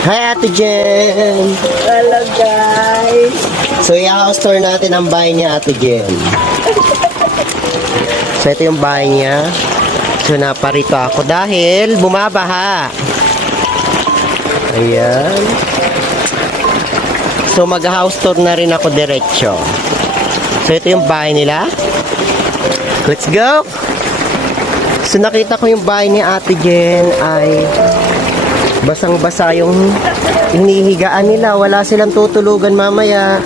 Hi, Ate Jen! Hello guys! So, i-house tour natin ang bahay niya, Ate Jen. So, ito yung bahay niya. So, naparito ako dahil bumabaha. Ayan. So, mag-house tour na rin ako diretso. So, ito yung bahay nila. Let's go! So, nakita ko yung bahay ni Ate Jen ay basang-basa yung hinihigaan nila. Wala silang tutulugan mamaya.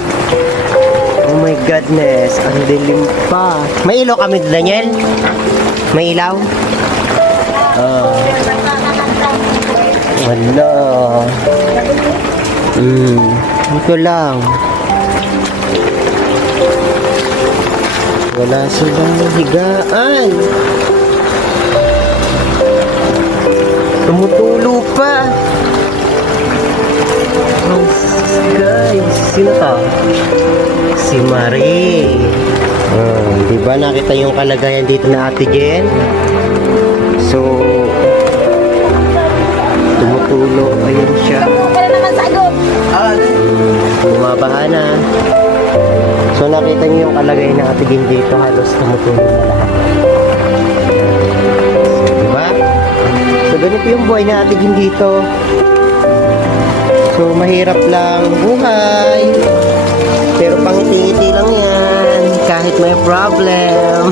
Oh my goodness. Ang dilim pa. May ilaw kami, Daniel? May ilaw? Wala. Ito lang. Wala silang higaan. Tumutulo pa. Oh, guys, sino to? Si Marie. Diba nakita yung kalagayan dito na Ate Jen? So, tumutulo. Ayun siya. Wala naman sagot! Bumabaha na. So, nakita niyo yung kalagayan ng Ate Jen dito. Halos tumutulo na lahat. Diba? So, ganito yung buhay na Ate Jen dito. So, mahirap lang buhay. Pero pangiti-ngiti lang yan. Kahit may problem.